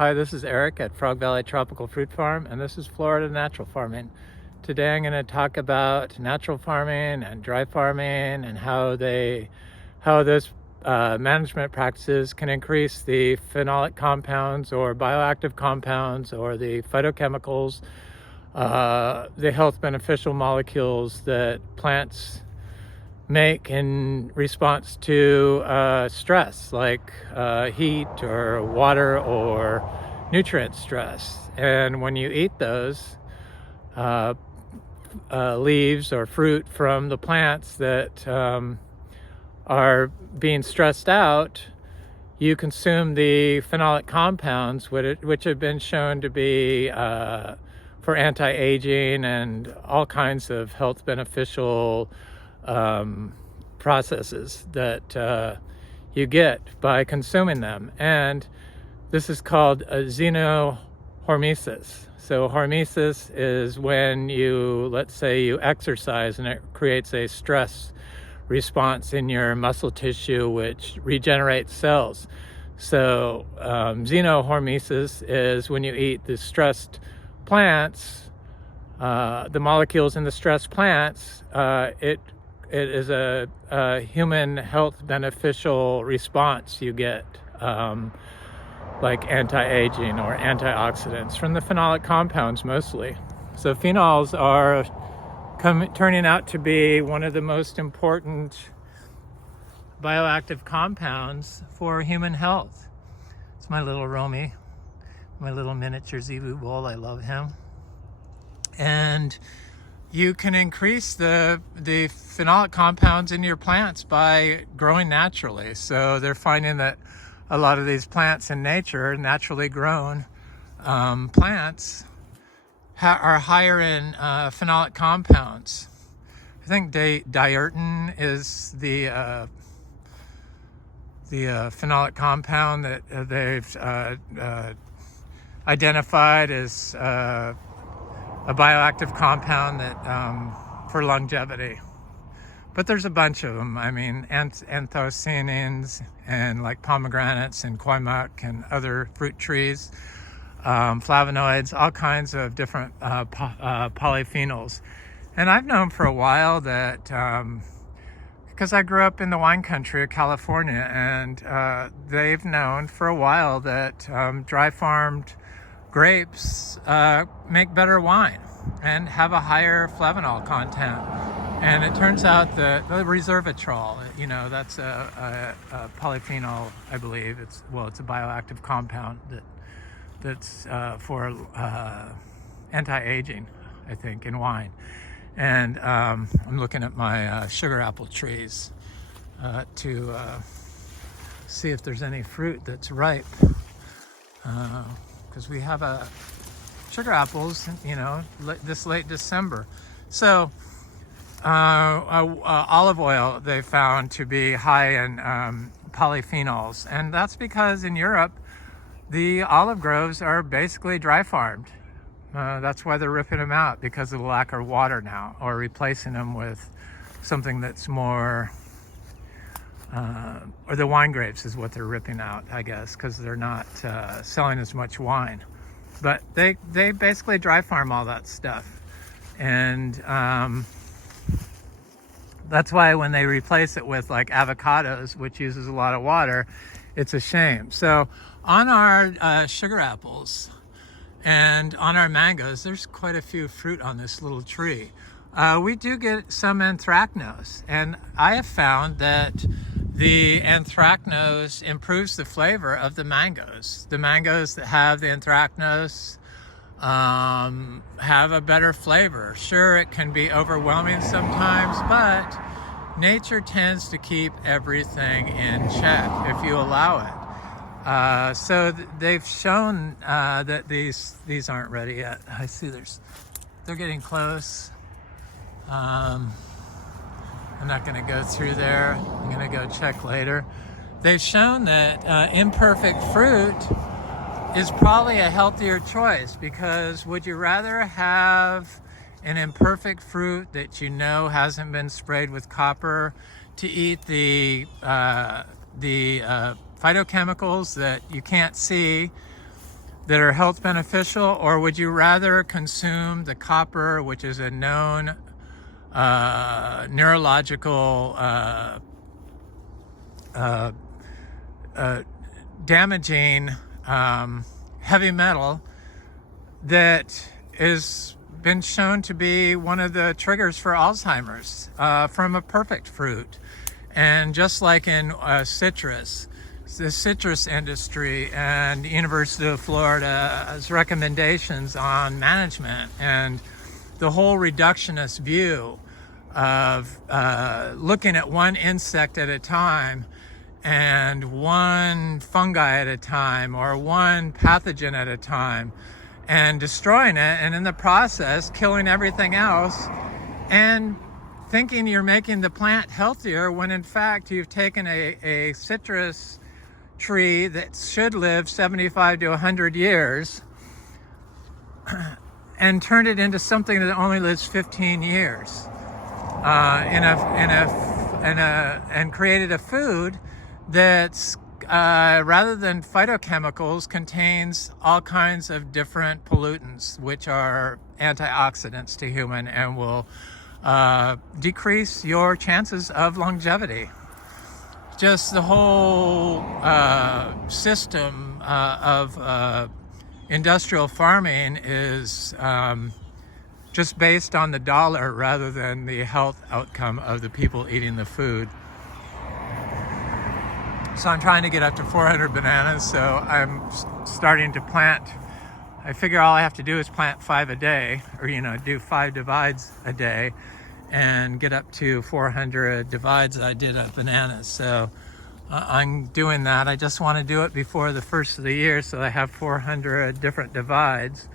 Hi, this is Eric at Frog Valley Tropical Fruit Farm, and this is Florida Natural Farming. Today I'm going to talk about natural farming and dry farming and how those management practices can increase the phenolic compounds or bioactive compounds or the phytochemicals, the health beneficial molecules that plants make in response to stress, like heat or water or nutrient stress. And when you eat those leaves or fruit from the plants that are being stressed out, you consume the phenolic compounds, which have been shown to be for anti-aging and all kinds of health beneficial processes that you get by consuming them. And this is called xenohormesis. So hormesis is when let's say you exercise and it creates a stress response in your muscle tissue, which regenerates cells. So xenohormesis is when you eat the stressed plants, the molecules in the stressed plants, it is a human health beneficial response you get, like anti-aging or antioxidants from the phenolic compounds mostly. So phenols are turning out to be one of the most important bioactive compounds for human health. It's my little Romy, my little miniature zebu bull. I love him. And you can increase the phenolic compounds in your plants by growing naturally. So they're finding that a lot of these plants in nature, naturally grown plants, are higher in phenolic compounds. I think diurtin is the phenolic compound that they've identified as a bioactive compound that for longevity. But there's a bunch of them. I mean, anthocyanins and like pomegranates and quinine and other fruit trees, flavonoids, all kinds of different polyphenols. And I've known for a while that, because I grew up in the wine country of California, and they've known for a while that dry farmed grapes make better wine and have a higher flavanol content. And it turns out that the resveratrol, that's a polyphenol, I believe. It's a bioactive compound that's for anti-aging, I think, in wine. And I'm looking at my sugar apple trees to see if there's any fruit that's ripe. Because we have sugar apples, this late December. So olive oil they found to be high in polyphenols, and that's because in Europe the olive groves are basically dry farmed. That's why they're ripping them out, because of the lack of water now, or replacing them with something that's more or the wine grapes is what they're ripping out, I guess, because they're not selling as much wine. But they basically dry farm all that stuff. And that's why when they replace it with like avocados, which uses a lot of water, it's a shame. So on our sugar apples and on our mangoes, there's quite a few fruit on this little tree. We do get some anthracnose, and I have found that the anthracnose improves the flavor of the mangoes. The mangoes that have the anthracnose have a better flavor. Sure, it can be overwhelming sometimes, but nature tends to keep everything in check if you allow it. So they've shown that these aren't ready yet. I see they're getting close. I'm not going to go through there. I'm going to go check later. They've shown that imperfect fruit is probably a healthier choice, because would you rather have an imperfect fruit that hasn't been sprayed with copper to eat the phytochemicals that you can't see that are health beneficial, or would you rather consume the copper, which is a known neurological damaging heavy metal that is been shown to be one of the triggers for Alzheimer's from a perfect fruit? And just like in citrus, the citrus industry and the University of Florida's recommendations on management and the whole reductionist view of looking at one insect at a time and one fungi at a time or one pathogen at a time and destroying it, and in the process killing everything else and thinking you're making the plant healthier, when in fact you've taken a citrus tree that should live 75 to 100 years and turned it into something that only lives 15 years and created a food that's rather than phytochemicals, contains all kinds of different pollutants, which are antioxidants to human and will decrease your chances of longevity. Just the whole system of industrial farming is just based on the dollar rather than the health outcome of the people eating the food. So I'm trying to get up to 400 bananas, so I'm starting to plant. I figure all I have to do is plant 5 a day, or do 5 divides a day and get up to 400 divides I did of bananas. So I'm doing that. I just want to do it before the first of the year so I have 400 different divides.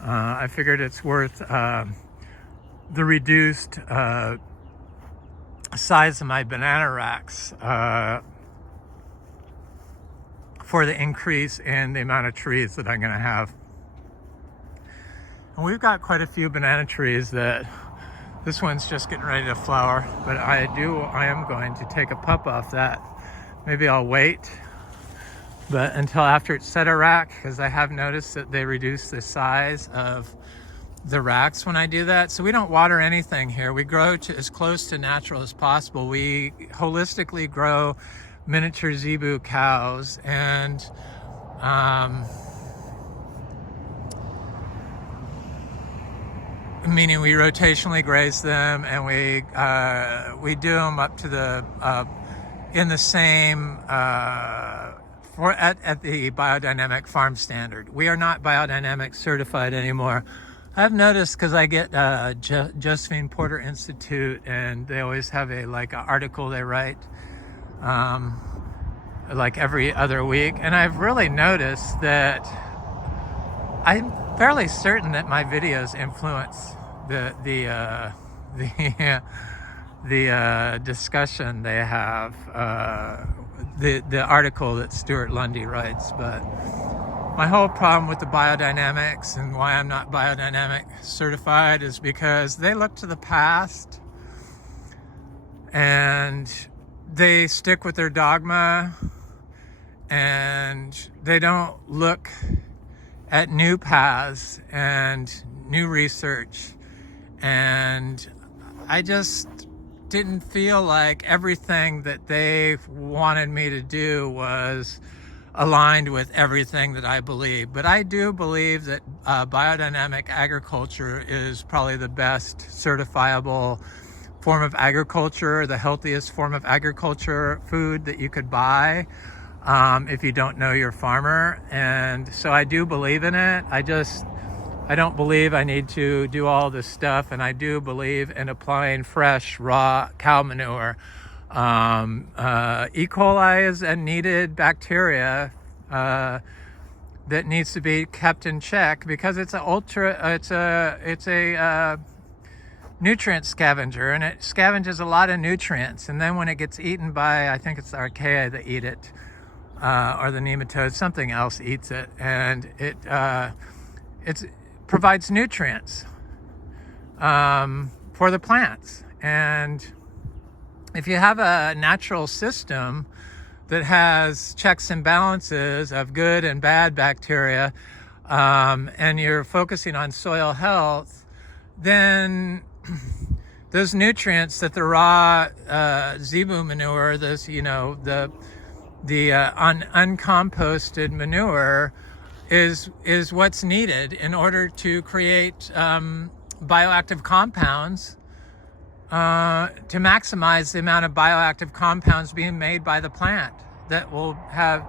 I figured it's worth the reduced size of my banana racks for the increase in the amount of trees that I'm going to have. And we've got quite a few banana trees that this one's just getting ready to flower, but I am going to take a pup off that. Maybe I'll wait but until after it's set a rack, because I have noticed that they reduce the size of the racks when I do that. So we don't water anything here. We grow to as close to natural as possible. We holistically grow miniature zebu cows, and meaning we rotationally graze them, and we do them up to the in the same at the biodynamic farm standard. We are not biodynamic certified anymore. I've noticed, because I get Josephine Porter Institute, and they always have a article they write like every other week, and I've really noticed that I'm fairly certain that my videos influence the discussion they have, the article that Stuart Lundy writes. But my whole problem with the biodynamics and why I'm not biodynamic certified is because they look to the past and they stick with their dogma, and they don't look at new paths and new research. And I just didn't feel like everything that they wanted me to do was aligned with everything that I believe. But I do believe that biodynamic agriculture is probably the best certifiable form of agriculture, the healthiest form of agriculture food that you could buy if you don't know your farmer. And so I do believe in it. I don't believe I need to do all this stuff, and I do believe in applying fresh, raw cow manure. E. coli is a needed bacteria that needs to be kept in check, because it's a nutrient scavenger, and it scavenges a lot of nutrients. And then when it gets eaten by, I think it's the archaea that eat it, or the nematodes, something else eats it, and it provides nutrients for the plants. And if you have a natural system that has checks and balances of good and bad bacteria, and you're focusing on soil health, then those nutrients that the raw zebu manure, those, the uncomposted manure, is what's needed in order to create bioactive compounds, to maximize the amount of bioactive compounds being made by the plant that will have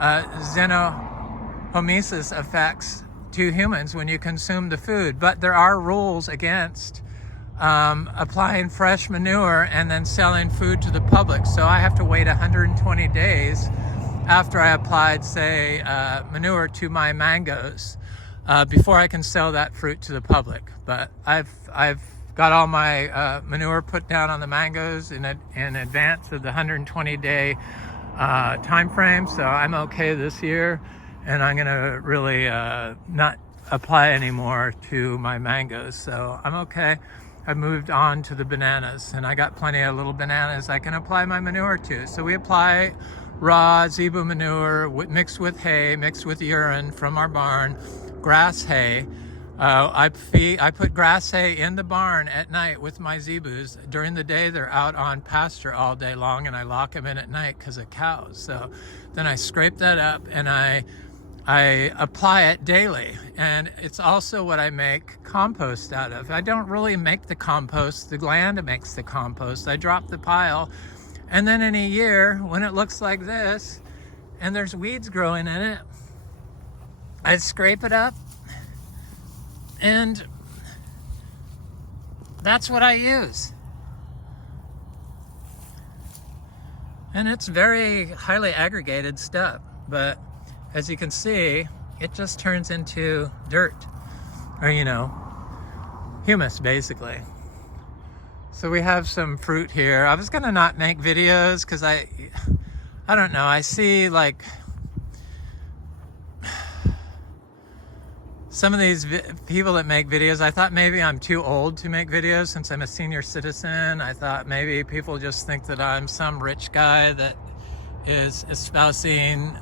Xenohormesis effects to humans when you consume the food. But there are rules against applying fresh manure and then selling food to the public. So I have to wait 120 days after I applied, say, manure to my mangoes before I can sell that fruit to the public. But I've got all my manure put down on the mangoes in advance of the 120-day time frame, so I'm okay this year, and I'm gonna really not apply anymore to my mangoes, so I'm okay. I've moved on to the bananas, and I got plenty of little bananas I can apply my manure to. So we apply raw zebu manure mixed with hay, mixed with urine from our barn, grass hay. I put grass hay in the barn at night with my zebus. During the day, they're out on pasture all day long, and I lock them in at night because of cows. So then I scrape that up and I apply it daily. And it's also what I make compost out of. I don't really make the compost. The land makes the compost. I drop the pile. And then in a year, when it looks like this, and there's weeds growing in it, I scrape it up, and that's what I use. And it's very highly aggregated stuff, but as you can see, it just turns into dirt, or humus basically. So we have some fruit here. I was gonna not make videos because I don't know, I see like some of these people that make videos, I thought maybe I'm too old to make videos since I'm a senior citizen. I thought maybe people just think that I'm some rich guy that is espousing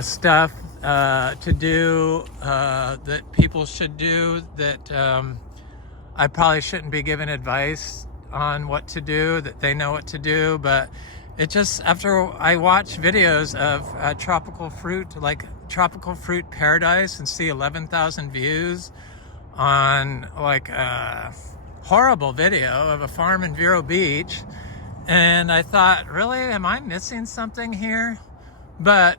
stuff to do that people should do, that I probably shouldn't be giving advice on what to do, that they know what to do. But it just, after I watch videos of tropical fruit, like Tropical Fruit Paradise, and see 11,000 views on like a horrible video of a farm in Vero Beach, and I thought, really, am I missing something here? But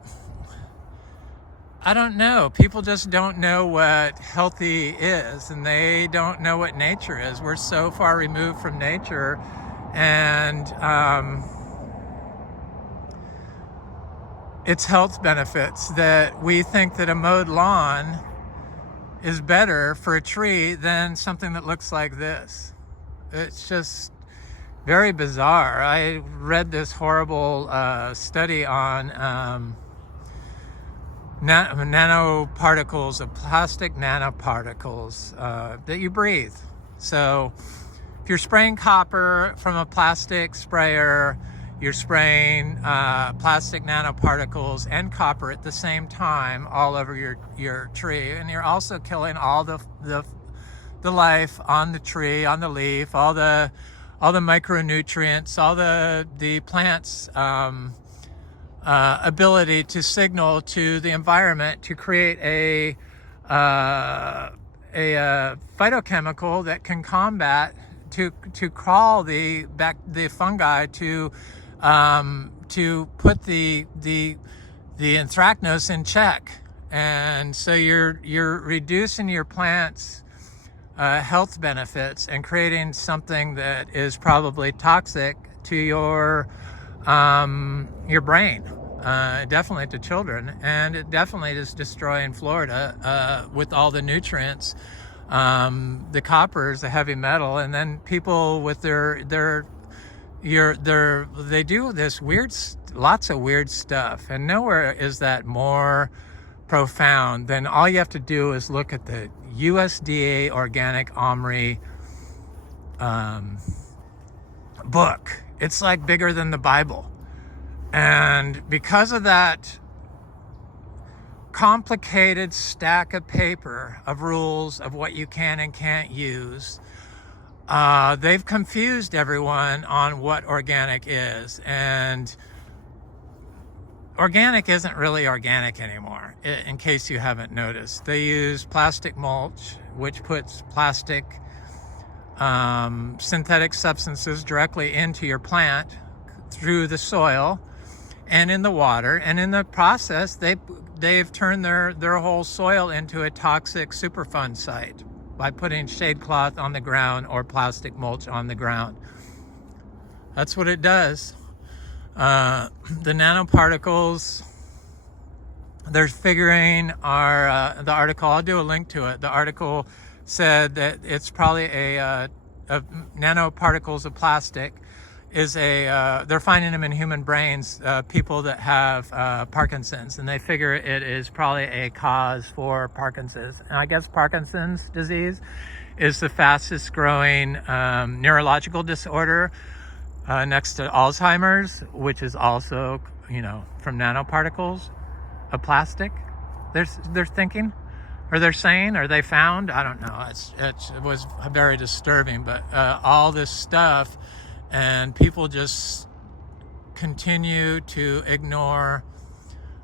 I don't know. People just don't know what healthy is, and they don't know what nature is. We're so far removed from nature, and its health benefits, that we think that a mowed lawn is better for a tree than something that looks like this. It's just very bizarre. I read this horrible study on nanoparticles of plastic nanoparticles that you breathe. So if you're spraying copper from a plastic sprayer, you're spraying plastic nanoparticles and copper at the same time all over your tree, and you're also killing all the life on the tree, on the leaf, all the micronutrients, all the plants' ability to signal to the environment to create a phytochemical that can combat, to crawl the fungi, to put the anthracnose in check. And so you're reducing your plants' health benefits and creating something that is probably toxic to your brain, definitely to children, and it definitely is destroying Florida with all the nutrients. The copper is a heavy metal, and then people with they do this lots of weird stuff, and nowhere is that more profound than all you have to do is look at the USDA Organic OMRI book. It's like bigger than the Bible. And because of that complicated stack of paper of rules of what you can and can't use. They've confused everyone on what organic is, and organic isn't really organic anymore, in case you haven't noticed. They use plastic mulch, which puts plastic synthetic substances directly into your plant through the soil and in the water, and in the process they've turned their whole soil into a toxic Superfund site by putting shade cloth on the ground or plastic mulch on the ground. That's what it does. The nanoparticles they're figuring are, the article, I'll do a link to it. The article said that it's probably a nanoparticles of plastic is they're finding them in human brains, people that have Parkinson's, and they figure it is probably a cause for Parkinson's. And I guess Parkinson's disease is the fastest growing neurological disorder next to Alzheimer's, which is also, from nanoparticles of plastic. They're thinking, or they're saying, or they found, I don't know. It was very disturbing, but all this stuff, and people just continue to ignore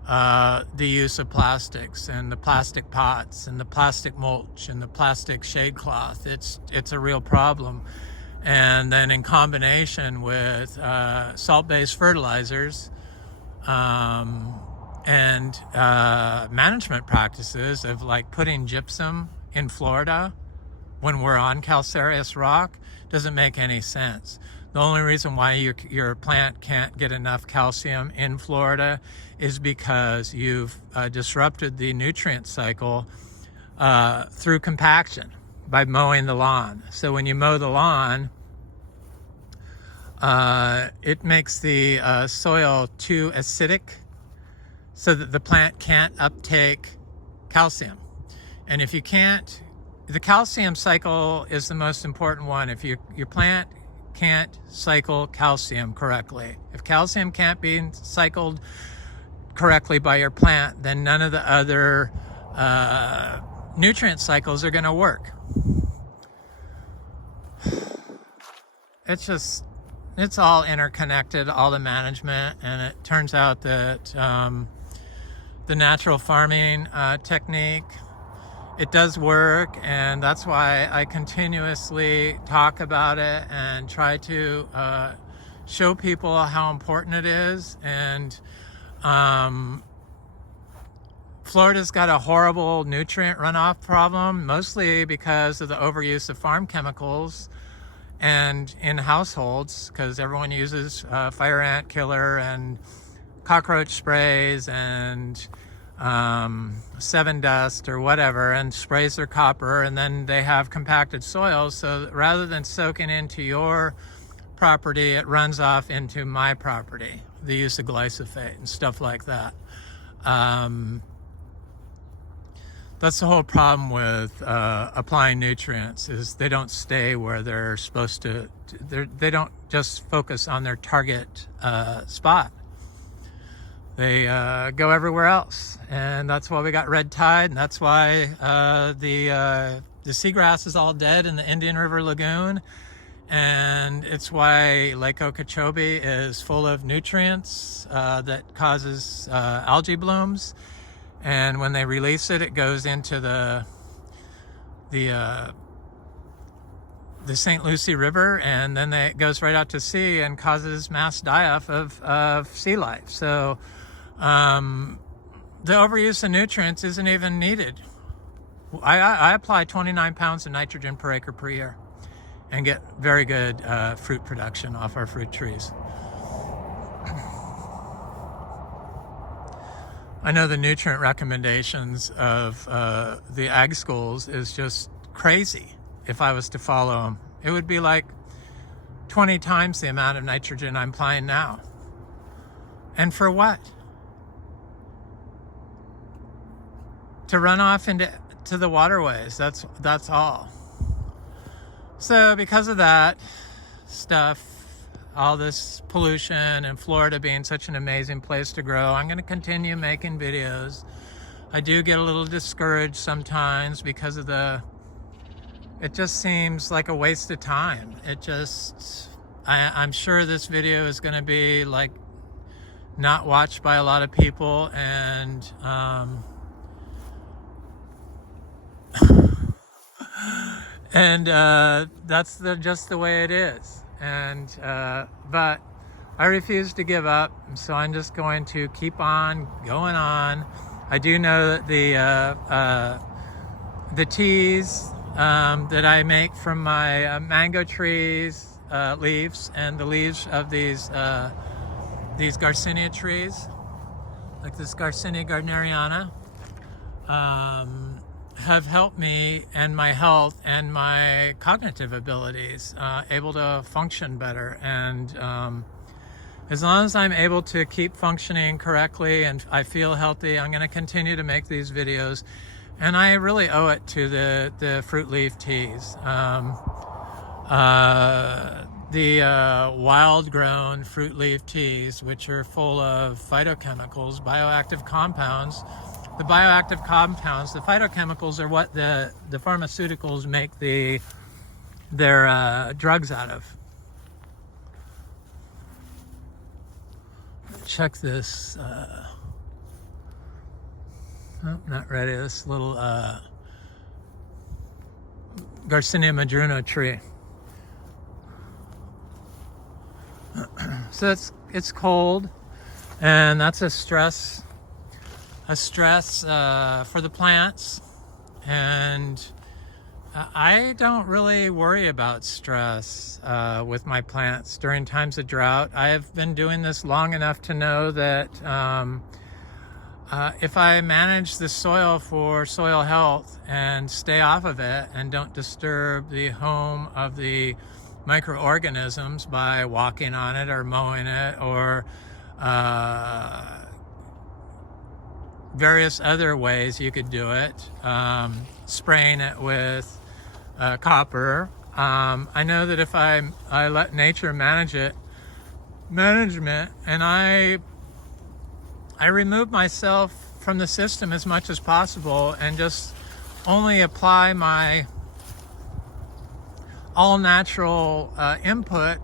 the use of plastics and the plastic pots and the plastic mulch and the plastic shade cloth. It's a real problem. And then in combination with salt-based fertilizers and management practices of like putting gypsum in Florida when we're on calcareous rock doesn't make any sense. The only reason why your plant can't get enough calcium in Florida is because you've disrupted the nutrient cycle through compaction by mowing the lawn. So when you mow the lawn, it makes the soil too acidic so that the plant can't uptake calcium. And if you can't, the calcium cycle is the most important one. If your plant can't cycle calcium correctly, if calcium can't be cycled correctly by your plant, then none of the other nutrient cycles are going to work. It's all interconnected, all the management, and it turns out that the natural farming technique, it does work, and that's why I continuously talk about it and try to show people how important it is. And Florida's got a horrible nutrient runoff problem, mostly because of the overuse of farm chemicals and in households, because everyone uses fire ant killer and cockroach sprays and 7 dust or whatever, and sprays their copper, and then they have compacted soil, so rather than soaking into your property, it runs off into my property, the use of glyphosate and stuff like that. That's the whole problem with applying nutrients, is they don't stay where they're supposed to. They don't just focus on their target spot. They go everywhere else, and that's why we got red tide, and that's why the seagrass is all dead in the Indian River Lagoon, and it's why Lake Okeechobee is full of nutrients that causes algae blooms. And when they release it, it goes into the St. Lucie River, and then it goes right out to sea and causes mass die-off of sea life. So the overuse of nutrients isn't even needed. I apply 29 pounds of nitrogen per acre per year and get very good fruit production off our fruit trees. I know the nutrient recommendations of the ag schools is just crazy. If I was to follow them, it would be like 20 times the amount of nitrogen I'm applying now. And for what? To run off into the waterways. That's all. So because of that stuff, all this pollution, and Florida being such an amazing place to grow, I'm going to continue making videos I do get a little discouraged sometimes because of it just seems like a waste of time. I'm sure this video is going to be like not watched by a lot of people, and that's just the way it is. And but I refuse to give up, so I'm just going to keep on going on. I do know that the teas that I make from my mango trees leaves, and the leaves of these Garcinia trees, like this Garcinia gardneriana, have helped me and my health and my cognitive abilities, able to function better. And as long as I'm able to keep functioning correctly and I feel healthy, I'm going to continue to make these videos. And I really owe it to the fruit leaf teas. The wild grown fruit leaf teas, which are full of phytochemicals, bioactive compounds. The bioactive compounds, the phytochemicals, are what the pharmaceuticals make their drugs out of. Check this. Oh, not ready. This little Garcinia madruna tree. So it's cold, and that's a stress for the plants. And I don't really worry about stress with my plants during times of drought. I have been doing this long enough to know that if I manage the soil for soil health and stay off of it and don't disturb the home of the microorganisms by walking on it or mowing it or various other ways you could do it, spraying it with copper. I know that if I let nature management, and I remove myself from the system as much as possible and just only apply my all natural input.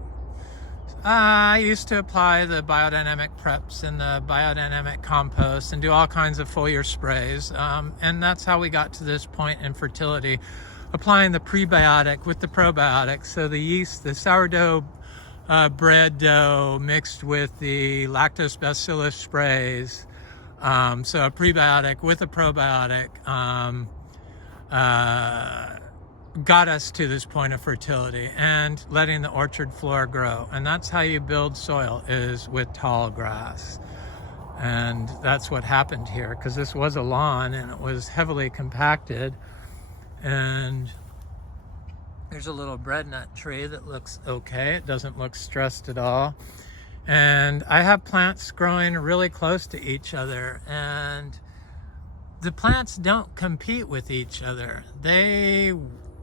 I used to apply the biodynamic preps and the biodynamic compost and do all kinds of foliar sprays. And that's how we got to this point in fertility, applying the prebiotic with the probiotic. So the yeast, the sourdough bread dough mixed with the lactobacillus sprays. So a prebiotic with a probiotic got us to this point of fertility and letting the orchard floor grow. And that's how you build soil, is with tall grass. And that's what happened here, because this was a lawn and it was heavily compacted. And there's a little breadnut tree that looks okay. It doesn't look stressed at all. And I have plants growing really close to each other, and the plants don't compete with each other. They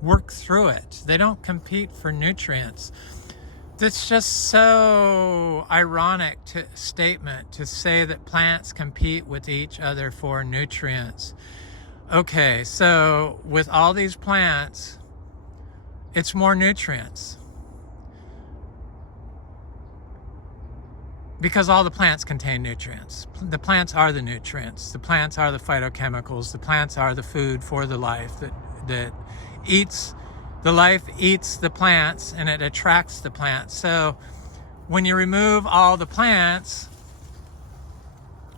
work through it. They don't compete for nutrients. That's just so ironic statement to say that plants compete with each other for nutrients. Okay, so with all these plants, it's more nutrients. Because all the plants contain nutrients. The plants are the nutrients. The plants are the phytochemicals. The plants are the food for the life that eats. The life eats the plants and it attracts the plants. So when you remove all the plants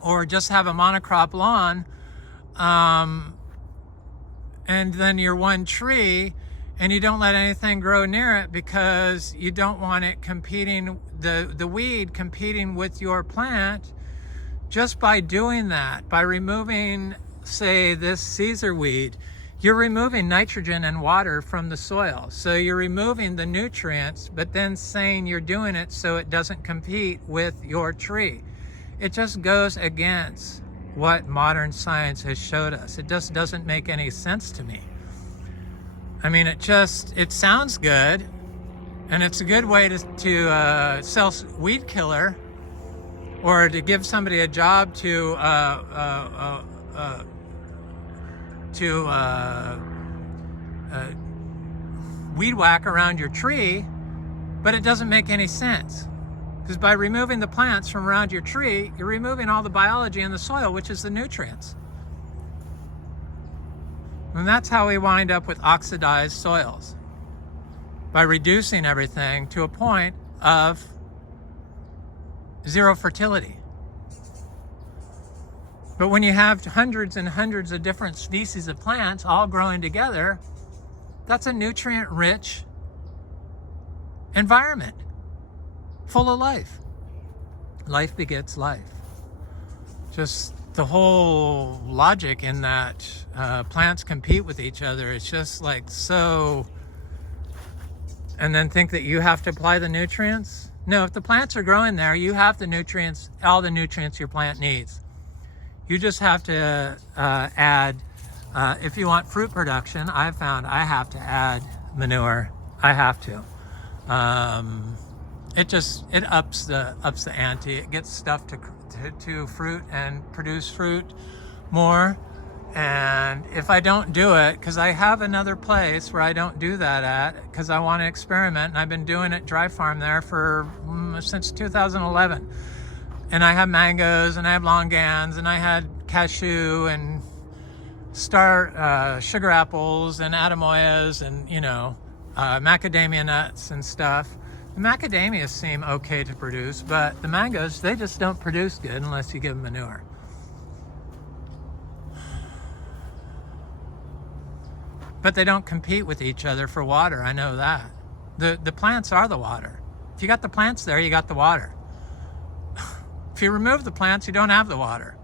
or just have a monocrop lawn, and then your one tree, and you don't let anything grow near it because you don't want it competing, the weed competing with your plant, just by doing that, by removing, say, this Caesar weed, you're removing nitrogen and water from the soil. So you're removing the nutrients, but then saying you're doing it so it doesn't compete with your tree. It just goes against what modern science has showed us. It just doesn't make any sense to me. I mean, it sounds good, and it's a good way to sell weed killer, or to give somebody a job to to weed whack around your tree, but it doesn't make any sense. Because by removing the plants from around your tree, you're removing all the biology in the soil, which is the nutrients. And that's how we wind up with oxidized soils, by reducing everything to a point of zero fertility. But when you have hundreds and hundreds of different species of plants all growing together, that's a nutrient-rich environment, full of life. Life begets life. Just the whole logic in that plants compete with each other, it's just like so. And then think that you have to apply the nutrients? No, if the plants are growing there, you have the nutrients, all the nutrients your plant needs. You just have to add, if you want fruit production, I've found I have to add manure. I have to. It ups the ante. It gets stuff to fruit and produce fruit more. And if I don't do it, because I have another place where I don't do that at, because I want to experiment, and I've been doing it dry farm there since 2011. And I have mangoes, and I have longans, and I had cashew and sugar apples and atemoyas and macadamia nuts and stuff. The macadamias seem okay to produce, but the mangoes, they just don't produce good unless you give them manure. But they don't compete with each other for water. I know that. The plants are the water. If you got the plants there, you got the water. If you remove the plants, you don't have the water.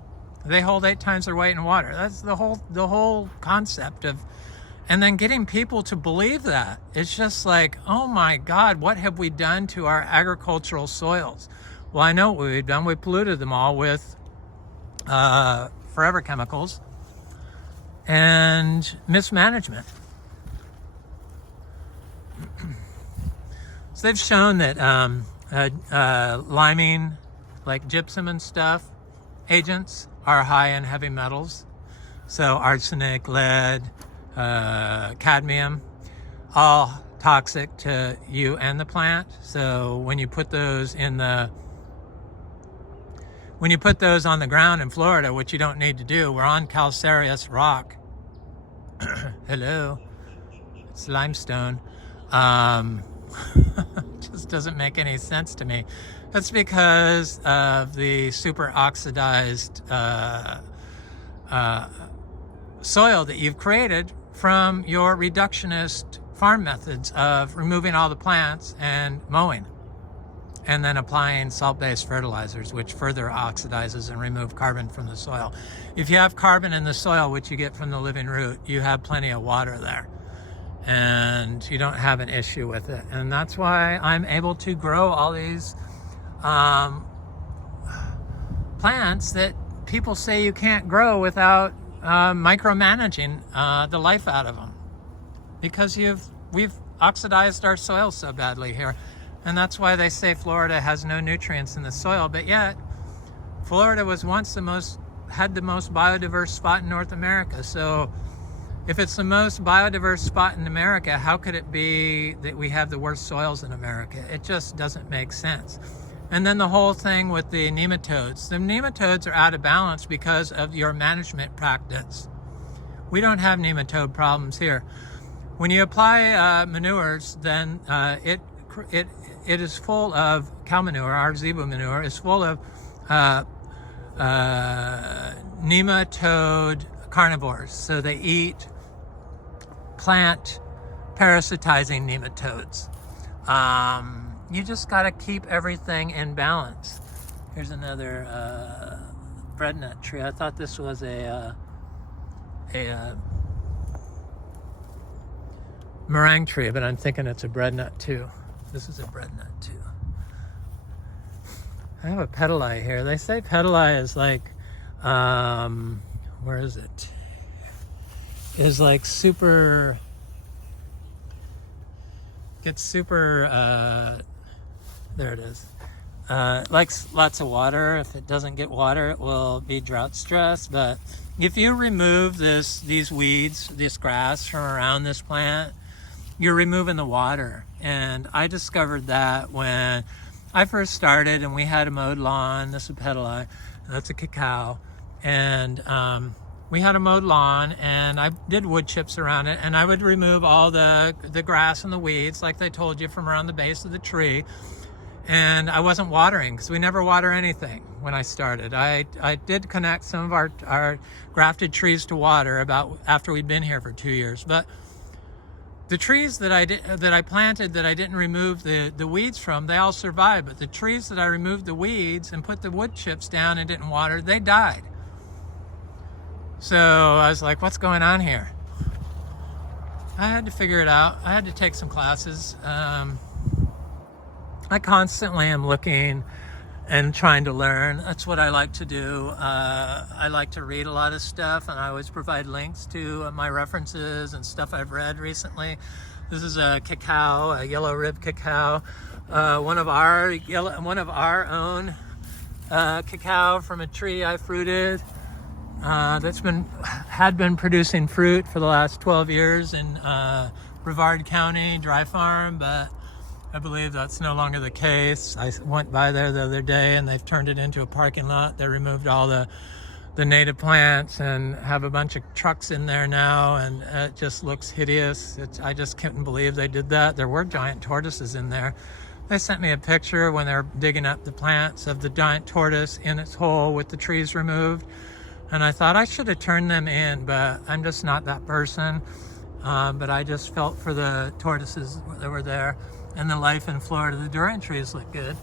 They hold 8 times their weight in water. That's the whole concept of, and then getting people to believe that. It's just like, oh my God, what have we done to our agricultural soils? Well, I know what we've done. We polluted them all with forever chemicals and mismanagement. So they've shown that liming, like gypsum and stuff, agents are high in heavy metals. So arsenic, lead, cadmium, all toxic to you and the plant. So when you put those on the ground in Florida, which you don't need to do, we're on calcareous rock. Hello, it's limestone. Just doesn't make any sense to me. That's because of the super oxidized soil that you've created from your reductionist farm methods of removing all the plants and mowing, and then applying salt-based fertilizers, which further oxidizes and remove carbon from the soil. If you have carbon in the soil, which you get from the living root, you have plenty of water there, and you don't have an issue with it. And that's why I'm able to grow all these plants that people say you can't grow without micromanaging the life out of them, because we've oxidized our soil so badly here. And that's why they say Florida has no nutrients in the soil, but yet Florida was once had the most biodiverse spot in North America. So if it's the most biodiverse spot in America, how could it be that we have the worst soils in America? It just doesn't make sense. And then the whole thing with the nematodes. The nematodes are out of balance because of your management practice. We don't have nematode problems here. When you apply manures, then it is full of cow manure. Our zebu manure is full of nematode carnivores. So they eat plant parasitizing nematodes. You just got to keep everything in balance. Here's another breadnut tree. I thought this was a meringue tree, but I'm thinking it's a breadnut too. This is a breadnut too. I have a pedali here. They say pedali is like, where is it? Is like super, gets super, there it is. It likes lots of water. If it doesn't get water, it will be drought stressed. But if you remove these weeds, this grass from around this plant, you're removing the water. And I discovered that when I first started and we had a mowed lawn. This is Petali, that's a cacao. And we had a mowed lawn, and I did wood chips around it, and I would remove all the grass and the weeds, like I told you, from around the base of the tree. And I wasn't watering, because we never water anything when I started. I did connect some of our grafted trees to water about after we'd been here for 2 years. But the trees that I planted that I didn't remove the weeds from, they all survived. But the trees that I removed the weeds and put the wood chips down and didn't water, they died. So I was like, what's going on here? I had to figure it out. I had to take some classes. I constantly am looking and trying to learn. That's what I like to do. I like to read a lot of stuff, and I always provide links to my references and stuff I've read recently. This is a cacao, a yellow rib cacao, one of our own cacao from a tree I fruited. That's had been producing fruit for the last 12 years in Brevard County, dry farm, but I believe that's no longer the case. I went by there the other day, and they've turned it into a parking lot. They removed all the native plants and have a bunch of trucks in there now, and it just looks hideous. I just couldn't believe they did that. There were giant tortoises in there. They sent me a picture when they're digging up the plants of the giant tortoise in its hole with the trees removed. And I thought I should have turned them in, but I'm just not that person. But I just felt for the tortoises that were there. And the life in Florida. The durian trees look good.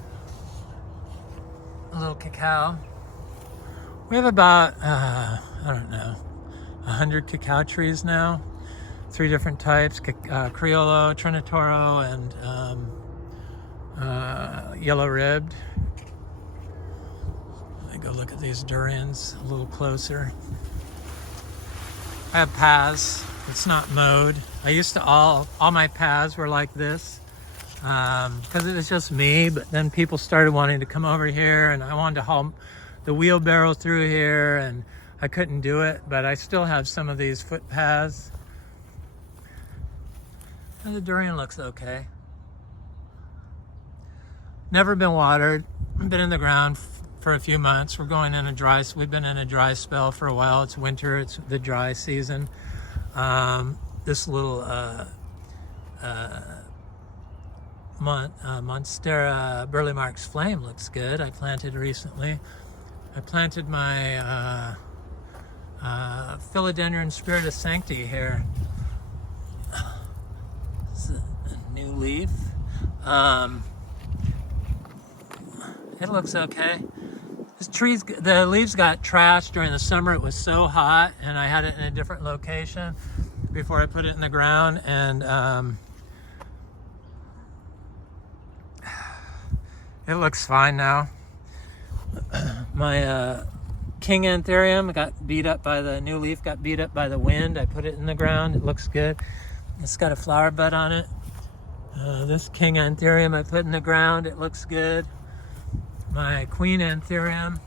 A little cacao. We have about, I don't know, 100 cacao trees now. 3 different types, Criollo, Trinitoro, and yellow ribbed. Let me go look at these durians a little closer. I have paths. It's not mowed. I used to, all my paths were like this. Because it was just me, but then people started wanting to come over here, and I wanted to haul the wheelbarrow through here, and I couldn't do it, but I still have some of these footpaths. And the durian looks okay. Never been watered, been in the ground for a few months. We've been in a dry spell for a while. It's winter, it's the dry season. This little Monstera Burley Marks Flame looks good. I planted recently. I planted my Philodendron Spirit of Sancti here. This is a new leaf. It looks okay. The leaves got trashed during the summer. It was so hot, and I had it in a different location before I put it in the ground, and it looks fine now. My King Anthurium got beat up by the new leaf, got beat up by the wind. I put it in the ground. It looks good. It's got a flower bud on it. This King Anthurium I put in the ground. It looks good. My Queen Anthurium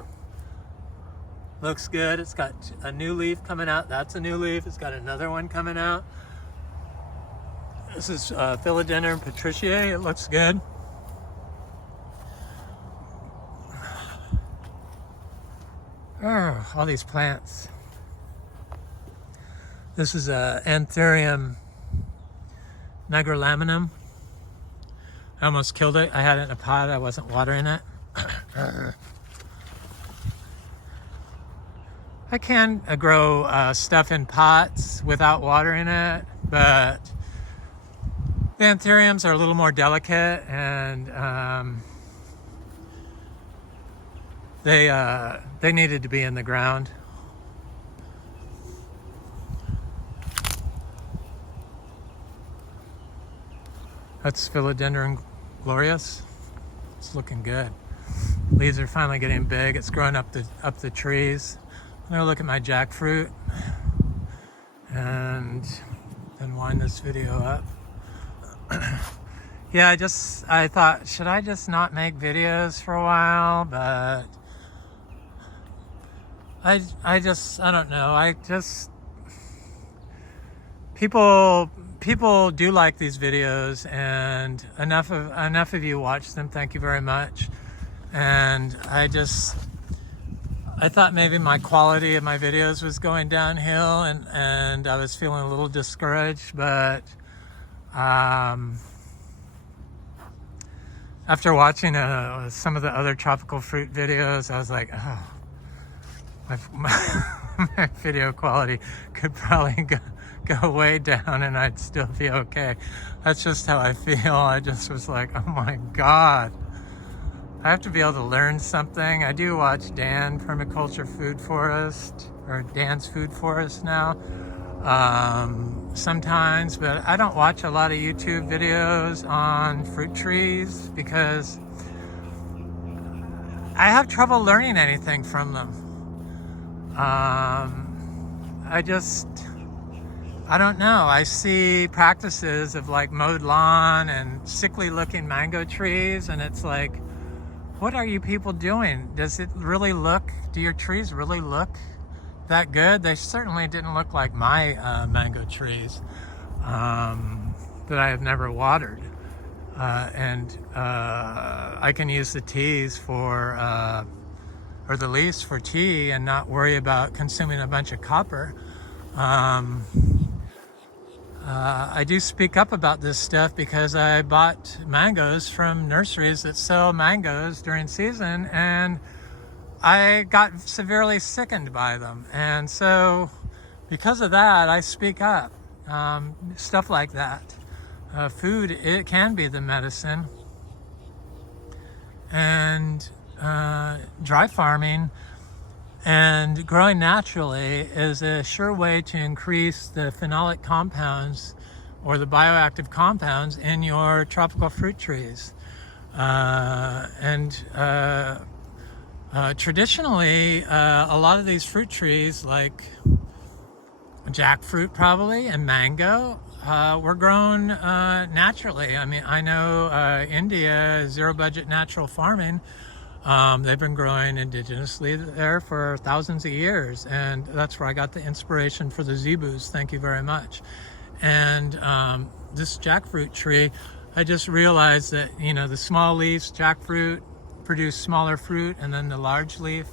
looks good. It's got a new leaf coming out. That's a new leaf. It's got another one coming out. This is Philodendron Patriciae. It looks good. Oh, all these plants. This is a Anthurium nigrolaminum. I almost killed it. I had it in a pot. I wasn't watering it. I can grow stuff in pots without watering it, but the anthuriums are a little more delicate, and they needed to be in the ground. That's Philodendron glorious. It's looking good. Leaves are finally getting big. It's growing up the trees. I'm gonna look at my jackfruit and then wind this video up. Yeah, I thought, should I just not make videos for a while? But I don't know. People do like these videos, and enough of you watch them. Thank you very much. And I thought maybe my quality of my videos was going downhill, and I was feeling a little discouraged, but after watching some of the other tropical fruit videos, I was like, oh, my video quality could probably go way down and I'd still be okay. That's just how I feel. I just was like, oh my God. I have to be able to learn something. I do watch Dan Permaculture Food Forest, or Dan's Food Forest now, sometimes, but I don't watch a lot of YouTube videos on fruit trees because I have trouble learning anything from them. I don't know. I see practices of like mowed lawn and sickly looking mango trees, and it's like, what are you people doing? Does it really look, do your trees really look that good? They certainly didn't look like my mango trees that I have never watered. I can use the teas or the leaves for tea and not worry about consuming a bunch of copper. I do speak up about this stuff because I bought mangoes from nurseries that sell mangoes during season, and I got severely sickened by them. And so because of that, I speak up. Stuff like that. Food, it can be the medicine. And dry farming and growing naturally is a sure way to increase the phenolic compounds or the bioactive compounds in your tropical fruit trees. Traditionally, a lot of these fruit trees, like jackfruit probably and mango, were grown naturally. I mean, I know India, zero budget natural farming. They've been growing indigenously there for thousands of years, and that's where I got the inspiration for the zebus. Thank you very much. And this jackfruit tree, I just realized that, you know, the small leaves jackfruit produce smaller fruit, and then the large leaf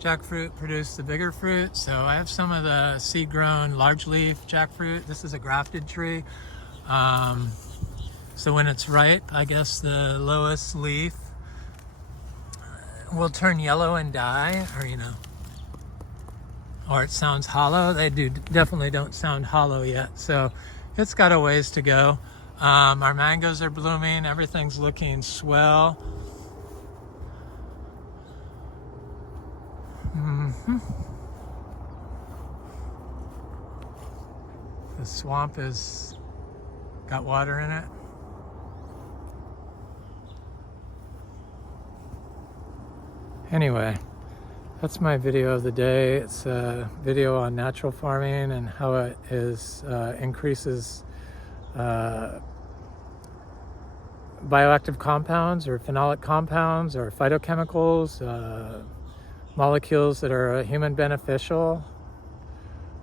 jackfruit produce the bigger fruit. So I have some of the seed grown large leaf jackfruit. This is a grafted tree. So when it's ripe, I guess the lowest leaf will turn yellow and die, or, you know, or it sounds hollow. They definitely don't sound hollow yet, so it's got a ways to go. Our mangoes are blooming. Everything's looking swell. The swamp has got water in it. Anyway, that's my video of the day. It's a video on natural farming and how it increases bioactive compounds or phenolic compounds or phytochemicals, molecules that are human beneficial,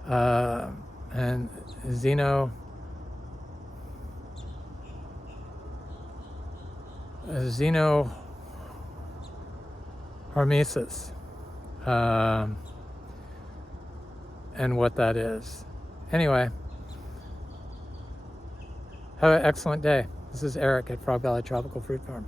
and Xenohormesis, and what that is. Anyway, have an excellent day. This is Eric at Frog Valley Tropical Fruit Farm.